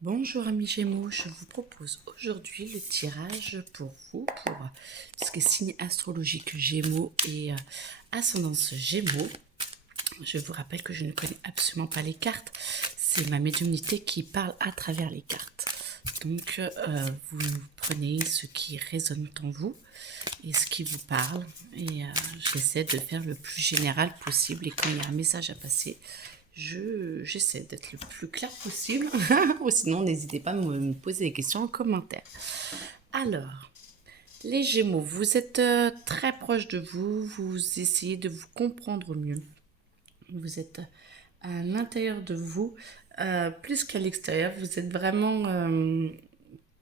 Bonjour amis Gémeaux, je vous propose aujourd'hui le tirage pour vous, pour tout ce qui est signe astrologique Gémeaux et ascendance Gémeaux. Je vous rappelle que je ne connais absolument pas les cartes, c'est ma médiumnité qui parle à travers les cartes. Donc vous prenez ce qui résonne en vous et ce qui vous parle et j'essaie de faire le plus général possible et quand il y a un message à passer, j'essaie d'être le plus clair possible. Ou sinon, n'hésitez pas à me poser des questions en commentaire. Alors, les Gémeaux, vous êtes très proche de vous. Vous essayez de vous comprendre mieux. Vous êtes à l'intérieur de vous, plus qu'à l'extérieur. Vous êtes vraiment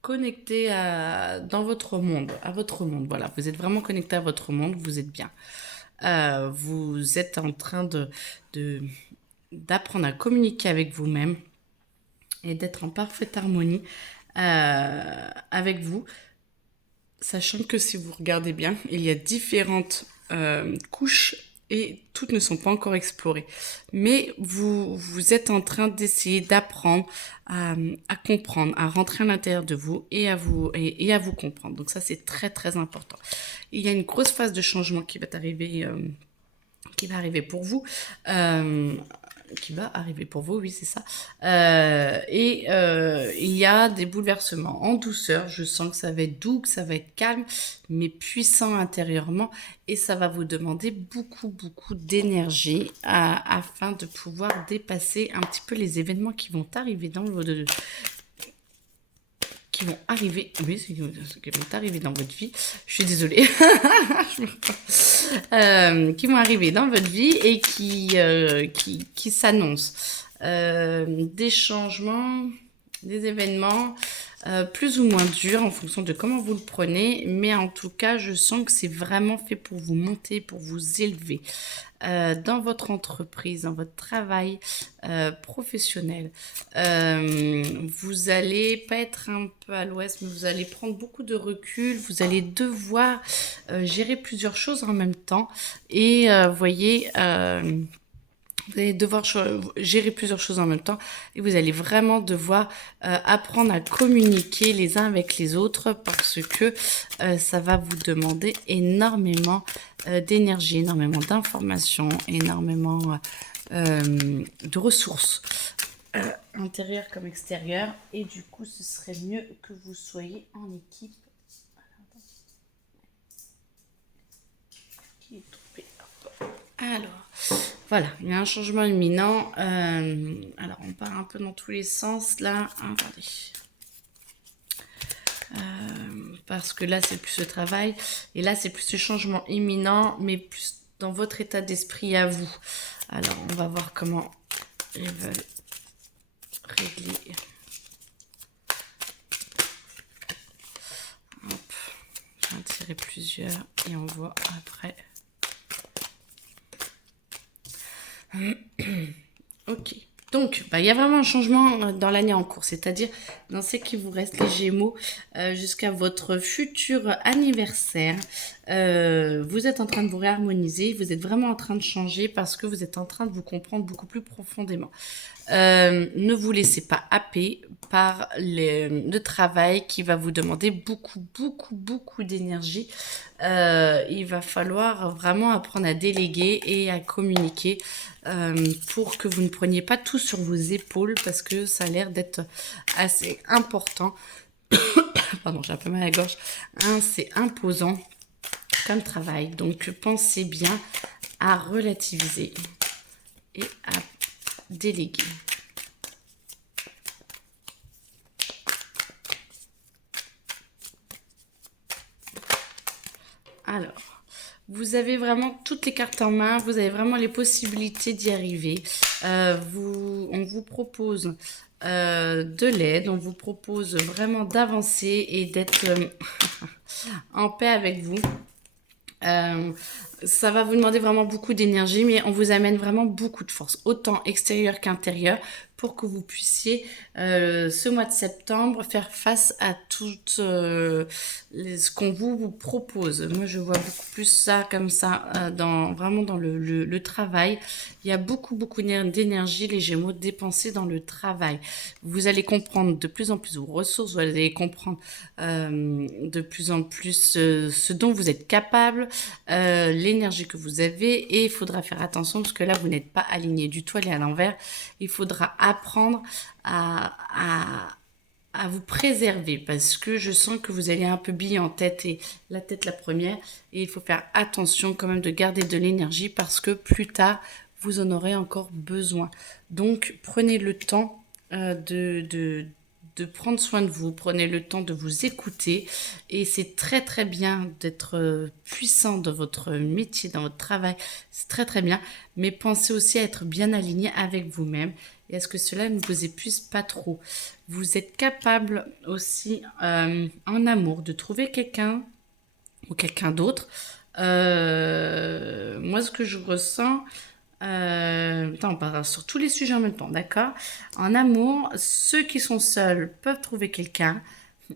connecté dans votre monde, à votre monde. Voilà, vous êtes vraiment connecté à votre monde. Vous êtes bien. Vous êtes en train d'apprendre à communiquer avec vous-même et d'être en parfaite harmonie avec vous, sachant que si vous regardez bien, il y a différentes couches et toutes ne sont pas encore explorées. Mais vous êtes en train d'essayer d'apprendre à comprendre, à rentrer à l'intérieur de vous et à vous comprendre. Donc ça, c'est très très important. Il y a une grosse phase de changement qui va arriver pour vous. Qui va arriver pour vous, oui, c'est ça. Il y a des bouleversements en douceur. Je sens que ça va être doux, que ça va être calme, mais puissant intérieurement. Et ça va vous demander beaucoup, beaucoup d'énergie afin de pouvoir dépasser un petit peu les événements qui vont arriver dans votre qui vont arriver dans votre vie. Je suis désolée. Qui vont arriver dans votre vie et qui s'annoncent. Des changements, des événements plus ou moins durs en fonction de comment vous le prenez, mais en tout cas, je sens que c'est vraiment fait pour vous monter, pour vous élever. Dans votre entreprise, dans votre travail professionnel. Vous allez pas être un peu à l'ouest, mais vous allez prendre beaucoup de recul. Vous allez devoir gérer plusieurs choses en même temps. Et voyez, vous allez devoir gérer plusieurs choses en même temps et vous allez vraiment devoir apprendre à communiquer les uns avec les autres parce que ça va vous demander énormément d'énergie, énormément d'informations, énormément de ressources intérieures comme extérieures et du coup ce serait mieux que vous soyez en équipe. Alors, voilà, il y a un changement imminent. Alors, on part un peu dans tous les sens, là. Attendez. Parce que là, c'est plus le travail. Et là, c'est plus le changement imminent, mais plus dans votre état d'esprit à vous. Alors, on va voir comment ils veulent régler. Hop, je vais en tirer plusieurs et on voit après. Ok, donc il y a vraiment un changement dans l'année en cours, c'est-à-dire dans ce qui vous reste les Gémeaux jusqu'à votre futur anniversaire. Vous êtes en train de vous réharmoniser, vous êtes vraiment en train de changer parce que vous êtes en train de vous comprendre beaucoup plus profondément. Ne vous laissez pas happer par le travail qui va vous demander beaucoup, beaucoup, beaucoup d'énergie. Il va falloir vraiment apprendre à déléguer et à communiquer pour que vous ne preniez pas tout sur vos épaules parce que ça a l'air d'être assez important. Pardon, j'ai un peu mal à la gorge. C'est imposant comme travail. Donc, pensez bien à relativiser et à déléguer. Alors, vous avez vraiment toutes les cartes en main, vous avez vraiment les possibilités d'y arriver. On vous propose de l'aide, on vous propose vraiment d'avancer et d'être en paix avec vous. Ça va vous demander vraiment beaucoup d'énergie, mais on vous amène vraiment beaucoup de force, autant extérieure qu'intérieure, pour que vous puissiez, ce mois de septembre, faire face à tout ce qu'on vous propose. Moi, je vois beaucoup plus ça comme ça, vraiment dans le travail. Il y a beaucoup d'énergie, les Gémeaux, dépensée dans le travail. Vous allez comprendre de plus en plus vos ressources, vous allez comprendre de plus en plus ce dont vous êtes capable, l'énergie que vous avez, et il faudra faire attention parce que là vous n'êtes pas aligné du tout, elle est à l'envers. Il faudra apprendre à vous préserver parce que je sens que vous allez un peu bille en tête, et la tête la première, et il faut faire attention quand même de garder de l'énergie parce que plus tard vous en aurez encore besoin. Donc prenez le temps de prendre soin de vous, prenez le temps de vous écouter, et c'est très bien d'être puissant dans votre métier, dans votre travail, c'est très bien, mais pensez aussi à être bien aligné avec vous-même et à ce que cela ne vous épuise pas trop. Vous êtes capable aussi en amour de trouver quelqu'un ou quelqu'un d'autre. Moi, ce que je ressens, attends, on parle sur tous les sujets en même temps, d'accord? En amour, ceux qui sont seuls peuvent trouver quelqu'un,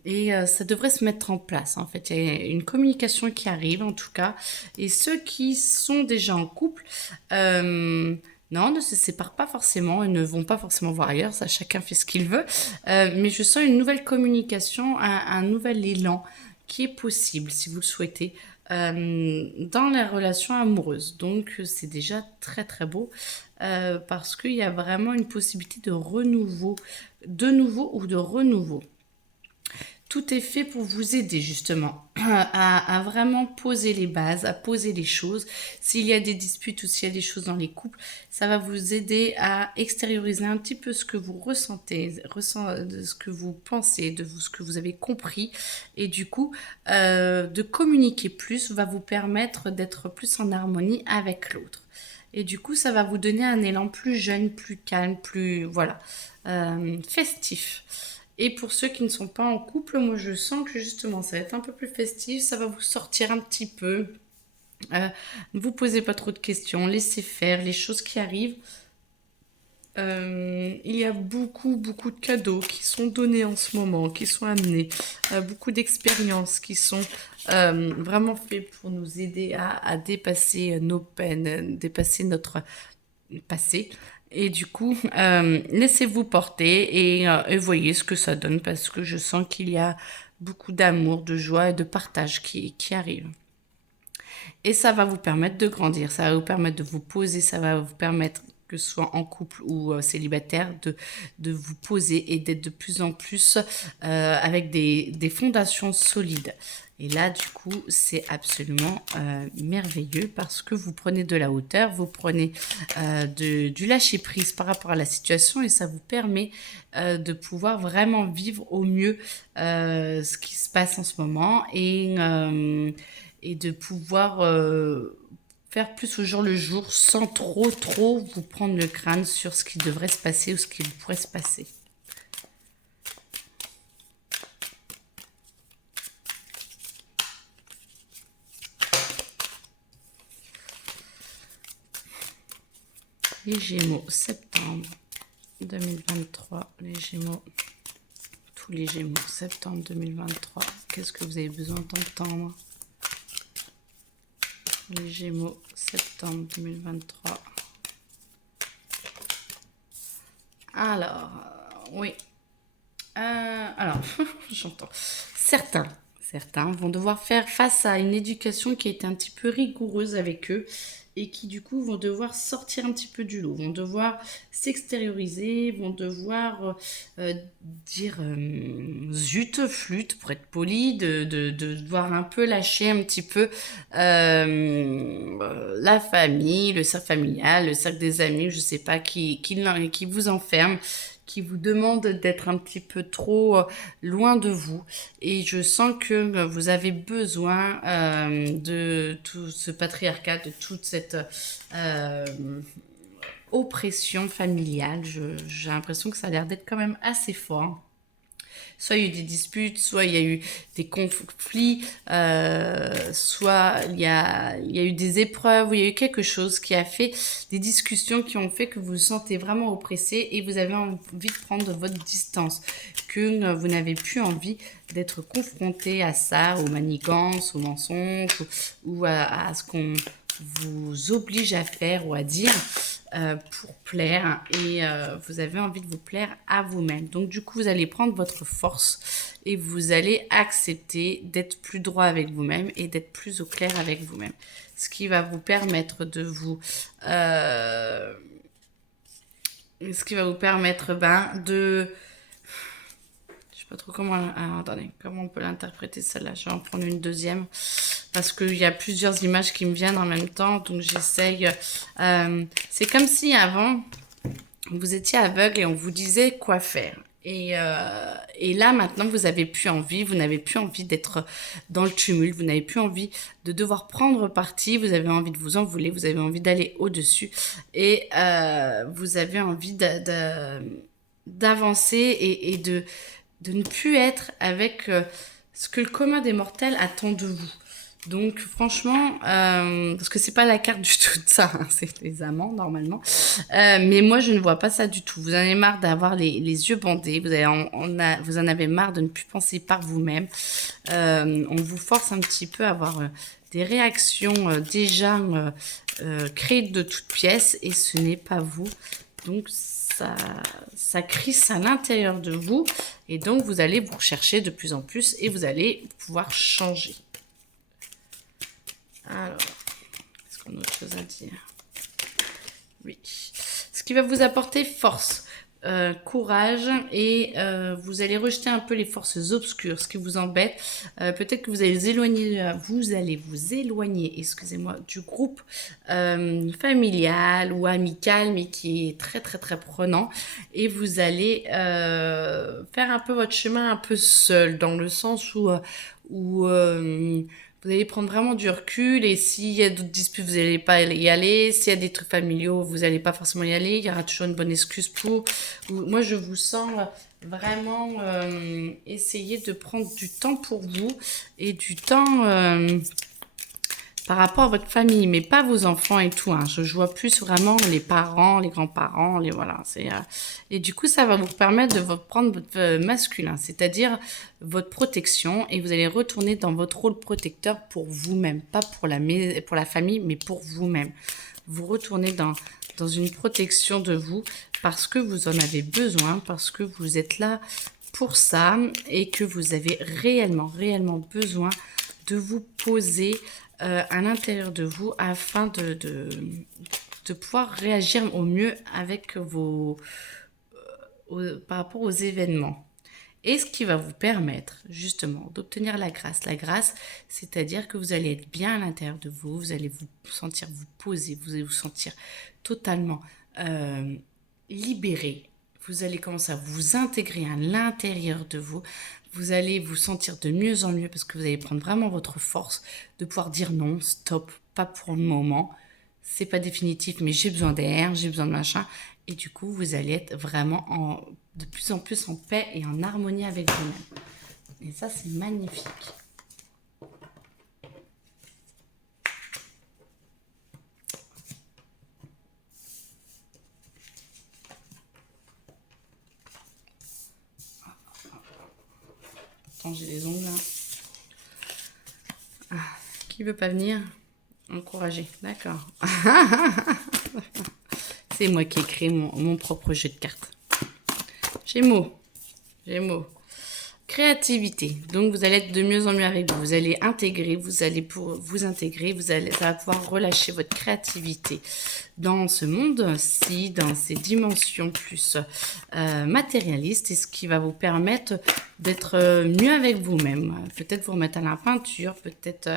et ça devrait se mettre en place. En fait, il y a une communication qui arrive, en tout cas. Et ceux qui sont déjà en couple, non, ne se séparent pas forcément et ne vont pas forcément voir ailleurs. Ça, chacun fait ce qu'il veut. Mais je sens une nouvelle communication, un nouvel élan qui est possible, si vous le souhaitez, dans les relations amoureuses. Donc, c'est déjà très beau, parce qu'il y a vraiment une possibilité de nouveau ou de renouveau. Tout est fait pour vous aider justement à vraiment poser les bases, à poser les choses. S'il y a des disputes ou s'il y a des choses dans les couples, ça va vous aider à extérioriser un petit peu ce que vous ressentez, de ce que vous pensez, ce que vous avez compris. Et du coup, de communiquer plus va vous permettre d'être plus en harmonie avec l'autre. Et du coup, ça va vous donner un élan plus jeune, plus calme, plus, voilà, festif. Et pour ceux qui ne sont pas en couple, moi je sens que justement ça va être un peu plus festif, ça va vous sortir un petit peu. Ne vous posez pas trop de questions, laissez faire les choses qui arrivent. Il y a beaucoup de cadeaux qui sont donnés en ce moment, qui sont amenés, beaucoup d'expériences qui sont vraiment faites pour nous aider à dépasser nos peines, dépasser notre passé. Et du coup, laissez-vous porter, et voyez ce que ça donne parce que je sens qu'il y a beaucoup d'amour, de joie et de partage qui arrive. Et ça va vous permettre de grandir, ça va vous permettre de vous poser, ça va vous permettre, que ce soit en couple ou célibataire, de vous poser et d'être de plus en plus avec des fondations solides. Et là, du coup, c'est absolument merveilleux parce que vous prenez de la hauteur, vous prenez du lâcher-prise par rapport à la situation, et ça vous permet de pouvoir vraiment vivre au mieux ce qui se passe en ce moment, et de pouvoir faire plus au jour le jour sans trop vous prendre le crâne sur ce qui devrait se passer ou ce qui pourrait se passer. Les Gémeaux, septembre 2023. Les Gémeaux, tous les Gémeaux, septembre 2023. Qu'est-ce que vous avez besoin d'entendre? Les Gémeaux, septembre 2023. Alors, oui. Alors, j'entends. Certains vont devoir faire face à une éducation qui a été un petit peu rigoureuse avec eux, et qui du coup vont devoir sortir un petit peu du lot, vont devoir s'extérioriser, vont devoir dire zut, flûte, pour être poli, de devoir un peu lâcher un petit peu la famille, le cercle familial, le cercle des amis, je sais pas, qui vous enferme, qui vous demande d'être un petit peu trop loin de vous. Et je sens que vous avez besoin de tout ce patriarcat, de toute cette oppression familiale. J'ai l'impression que ça a l'air d'être quand même assez fort. Soit il y a eu des disputes, soit il y a eu des conflits, soit il y a eu des épreuves, ou il y a eu quelque chose qui a fait, des discussions qui ont fait que vous vous sentez vraiment oppressé et vous avez envie de prendre votre distance, que vous n'avez plus envie d'être confronté à ça, aux manigances, aux mensonges, ou à ce qu'on vous oblige à faire ou à dire pour plaire, et vous avez envie de vous plaire à vous-même. Donc du coup, vous allez prendre votre force et vous allez accepter d'être plus droit avec vous-même et d'être plus au clair avec vous-même. Ce qui va vous permettre de vous... ce qui va vous permettre de... Je sais pas trop comment... Alors, attendez, comment on peut l'interpréter celle-là? Je vais en prendre une deuxième parce qu'il y a plusieurs images qui me viennent en même temps, donc j'essaye. C'est comme si avant, vous étiez aveugle et on vous disait quoi faire. Et là, maintenant, vous n'avez plus envie, vous n'avez plus envie d'être dans le tumulte, vous n'avez plus envie de devoir prendre parti, vous avez envie de vous envoler, vous avez envie d'aller au-dessus, et vous avez envie d'avancer et de ne plus être avec ce que le commun des mortels attend de vous. Donc franchement, parce que c'est pas la carte du tout de ça, hein, c'est les amants normalement. Mais moi je ne vois pas ça du tout. Vous en avez marre d'avoir les yeux bandés, vous en avez marre de ne plus penser par vous-même. On vous force un petit peu à avoir des réactions déjà créées de toutes pièces, et ce n'est pas vous. Donc ça crisse à l'intérieur de vous, et donc vous allez vous rechercher de plus en plus et vous allez pouvoir changer. Alors, est-ce qu'on a autre chose à dire? Oui. Ce qui va vous apporter force, courage, et vous allez rejeter un peu les forces obscures, ce qui vous embête. Peut-être que vous allez vous éloigner, excusez-moi, du groupe familial ou amical, mais qui est très très très prenant, et vous allez faire un peu votre chemin un peu seul, dans le sens où vous allez prendre vraiment du recul, et s'il y a d'autres disputes, vous n'allez pas y aller. S'il y a des trucs familiaux, vous n'allez pas forcément y aller. Il y aura toujours une bonne excuse pour. Moi, je vous sens vraiment essayer de prendre du temps pour vous, et du temps par rapport à votre famille, mais pas vos enfants et tout. Hein. Je vois plus vraiment les parents, les grands-parents, voilà. Et du coup, ça va vous permettre de prendre votre masculin, c'est-à-dire votre protection, et vous allez retourner dans votre rôle protecteur pour vous-même, pas pour la famille, mais pour vous-même. Vous retournez dans une protection de vous parce que vous en avez besoin, parce que vous êtes là pour ça, et que vous avez réellement besoin de vous poser à l'intérieur de vous, afin de pouvoir réagir au mieux avec par rapport aux événements. Et ce qui va vous permettre justement d'obtenir la grâce. La grâce, c'est-à-dire que vous allez être bien à l'intérieur de vous, vous allez vous sentir vous poser, vous allez vous sentir totalement libéré. Vous allez commencer à vous intégrer à l'intérieur de vous. Vous allez vous sentir de mieux en mieux, parce que vous allez prendre vraiment votre force de pouvoir dire non, stop, pas pour le moment. C'est pas définitif, mais j'ai besoin d'air, j'ai besoin de machin. Et du coup, vous allez être vraiment de plus en plus en paix et en harmonie avec vous-même. Et ça, c'est magnifique. Attends, j'ai les ongles là. Ah, qui veut pas venir? Encourager, d'accord. C'est moi qui ai créé mon propre jeu de cartes. Gémeaux. Créativité. Donc, vous allez être de mieux en mieux avec vous. Vous allez intégrer, ça va pouvoir relâcher votre créativité dans ce monde-ci, dans ces dimensions plus matérialistes, et ce qui va vous permettre d'être mieux avec vous-même. Peut-être vous remettre à la peinture, peut-être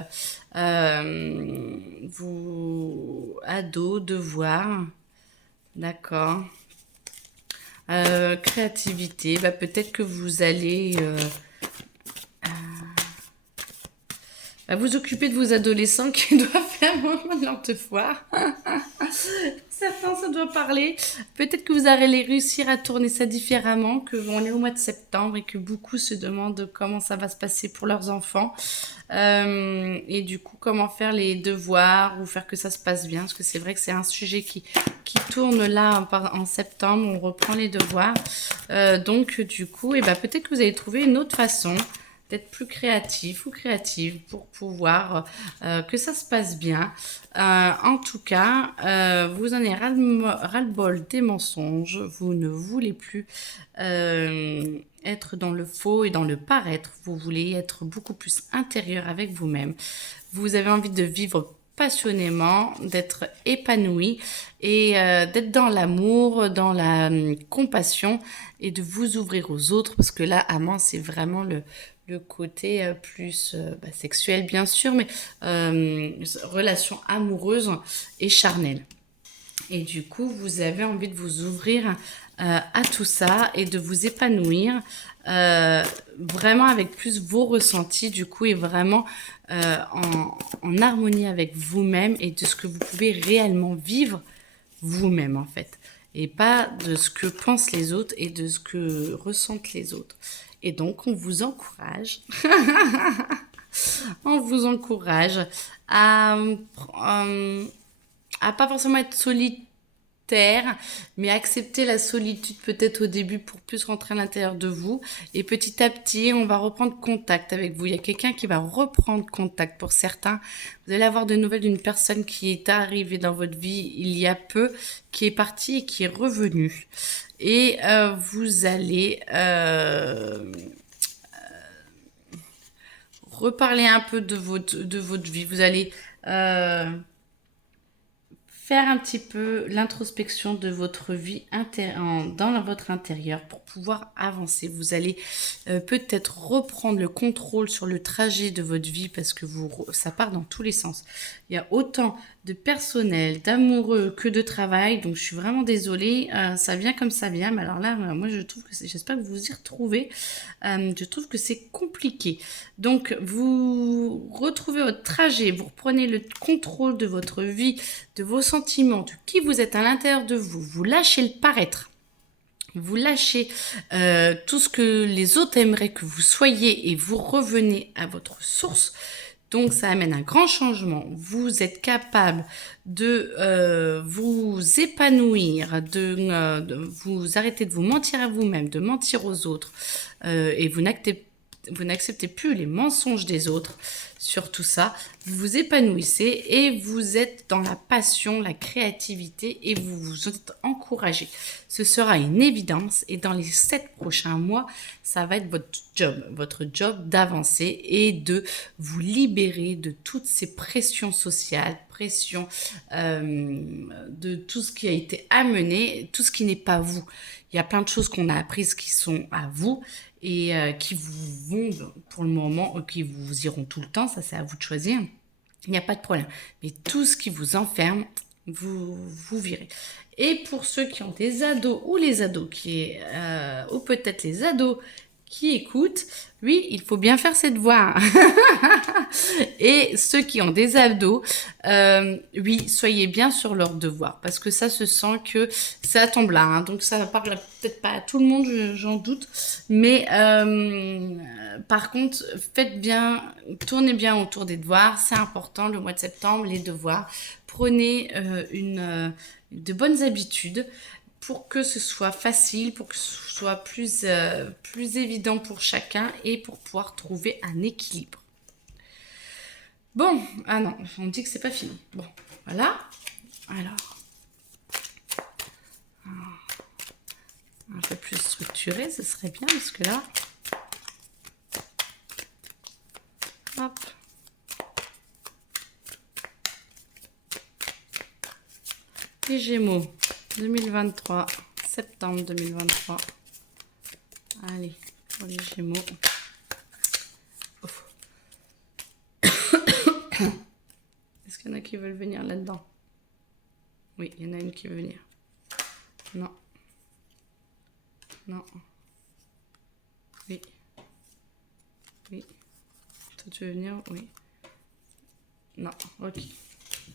ado, devoir. D'accord. Créativité, peut-être que vous allez Bah, vous occupez de vos adolescents qui doivent faire vraiment de leur devoir. Certains, ça doit parler. Peut-être que vous allez réussir à tourner ça différemment, que on est au mois de septembre et que beaucoup se demandent comment ça va se passer pour leurs enfants. Et du coup, comment faire les devoirs ou faire que ça se passe bien. Parce que c'est vrai que c'est un sujet qui tourne là en septembre. On reprend les devoirs. Donc, du coup, et ben, peut-être que vous allez trouver une autre façon d'être plus créatif ou créative pour pouvoir que ça se passe bien. En tout cas, vous en avez ras-le-bol des mensonges. Vous ne voulez plus être dans le faux et dans le paraître. Vous voulez être beaucoup plus intérieur avec vous-même. Vous avez envie de vivre passionnément, d'être épanoui et d'être dans l'amour, dans la compassion et de vous ouvrir aux autres parce que là, amant, c'est vraiment le côté plus sexuel bien sûr, mais relation amoureuse et charnelle. Et du coup, vous avez envie de vous ouvrir à tout ça et de vous épanouir vraiment avec plus vos ressentis du coup et vraiment en harmonie avec vous-même et de ce que vous pouvez réellement vivre vous-même en fait. Et pas de ce que pensent les autres et de ce que ressentent les autres. Et donc, on vous encourage à, euh, à pas forcément être solitaire, mais accepter la solitude peut-être au début pour plus rentrer à l'intérieur de vous. Et petit à petit, on va reprendre contact avec vous. Il y a quelqu'un qui va reprendre contact pour certains. Vous allez avoir de nouvelles d'une personne qui est arrivée dans votre vie il y a peu, qui est partie et qui est revenue. Et vous allez reparler un peu de votre vie. Vous allez faire un petit peu l'introspection de votre vie dans votre intérieur pour pouvoir avancer. Vous allez peut-être reprendre le contrôle sur le trajet de votre vie parce que ça part dans tous les sens. Il y a autant de personnel, d'amoureux que de travail, donc je suis vraiment désolée, ça vient comme ça vient, mais alors là, moi je trouve que j'espère que vous vous y retrouvez, je trouve que c'est compliqué. Donc vous retrouvez votre trajet, vous reprenez le contrôle de votre vie, de vos sentiments, de qui vous êtes à l'intérieur de vous, vous lâchez le paraître. Vous lâchez tout ce que les autres aimeraient que vous soyez et vous revenez à votre source. Donc ça amène un grand changement. Vous êtes capable de vous épanouir, de vous arrêter de vous mentir à vous-même, de mentir aux autres et vous n'acceptez plus les mensonges des autres sur tout ça. Vous vous épanouissez et vous êtes dans la passion, la créativité et vous vous êtes encouragé. Ce sera une évidence et dans les 7 prochains mois, ça va être votre job d'avancer et de vous libérer de toutes ces pressions sociales, pressions de tout ce qui a été amené, tout ce qui n'est pas vous. Il y a plein de choses qu'on a apprises qui sont à vous et qui vous vont pour le moment, qui vous iront tout le temps, ça c'est à vous de choisir. Il n'y a pas de problème. Mais tout ce qui vous enferme, vous virez. Et pour ceux qui ont des ados ou les ados ou peut-être les ados qui écoutent, oui, il faut bien faire ses devoirs. Et ceux qui ont des ados, oui, soyez bien sur leurs devoirs parce que ça se sent que ça tombe là. Hein, donc ça parle peut-être pas à tout le monde, j'en doute. Mais par contre, faites bien, tournez bien autour des devoirs. C'est important le mois de septembre, les devoirs. Prenez de bonnes habitudes pour que ce soit facile, pour que ce soit plus évident pour chacun et pour pouvoir trouver un équilibre. Bon, ah non, on dit que c'est pas fini. Bon, voilà. Alors, un peu plus structuré, ce serait bien parce que là, hop. Les Gémeaux 2023, septembre 2023. Allez, pour les Gémeaux. Est-ce qu'il y en a qui veulent venir là-dedans? Oui, il y en a une qui veut venir. Non. Non. Oui. Oui. Toi, tu veux venir? Oui. Non, ok.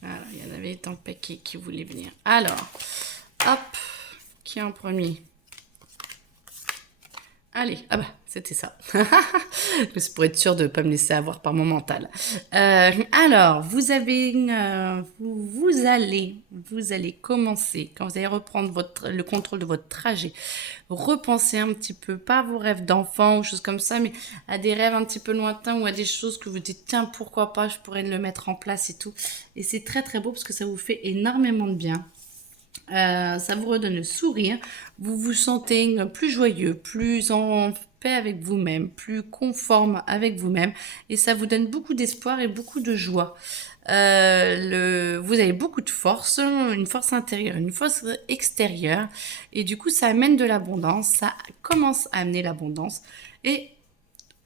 Voilà, il y en avait un paquet qui voulait venir. Alors, hop, qui est en premier? Allez, ah bah, c'était ça. C'est pour être sûr de ne pas me laisser avoir par mon mental. Alors, vous allez commencer, quand vous allez reprendre le contrôle de votre trajet, repenser un petit peu, pas à vos rêves d'enfant ou choses comme ça, mais à des rêves un petit peu lointains ou à des choses que vous dites, tiens, pourquoi pas, je pourrais le mettre en place et tout. Et c'est très très beau parce que ça vous fait énormément de bien. Ça vous redonne le sourire, vous vous sentez plus joyeux, plus en paix avec vous-même, plus conforme avec vous-même, et ça vous donne beaucoup d'espoir et beaucoup de joie. Vous avez beaucoup de force, une force intérieure, une force extérieure, et du coup ça amène de l'abondance, ça commence à amener l'abondance, et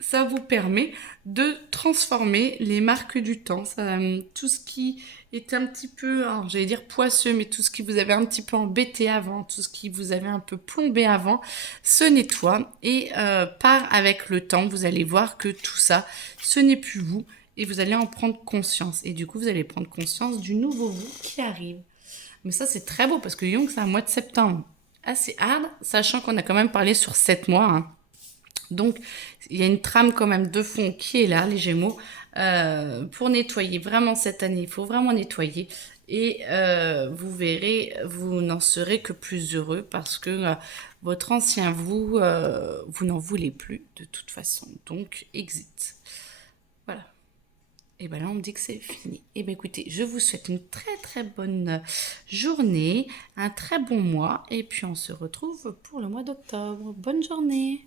ça vous permet de transformer les marques du temps. Tout ce qui est un petit peu, j'allais dire poisseux, mais tout ce qui vous avait un petit peu embêté avant, tout ce qui vous avait un peu plombé avant, se nettoie et part avec le temps. Vous allez voir que tout ça, ce n'est plus vous et vous allez en prendre conscience. Et du coup, vous allez prendre conscience du nouveau vous qui arrive. Mais ça, c'est très beau parce que disons que c'est un mois de septembre assez hard, sachant qu'on a quand même parlé sur 7 mois, hein. Donc, il y a une trame quand même de fond qui est là, les Gémeaux, pour nettoyer. Vraiment, cette année, il faut vraiment nettoyer. Et vous verrez, vous n'en serez que plus heureux parce que votre ancien vous, vous n'en voulez plus de toute façon. Donc, exit. Voilà. Et bien là, on me dit que c'est fini. Et bien écoutez, je vous souhaite une très très bonne journée, un très bon mois. Et puis, on se retrouve pour le mois d'octobre. Bonne journée!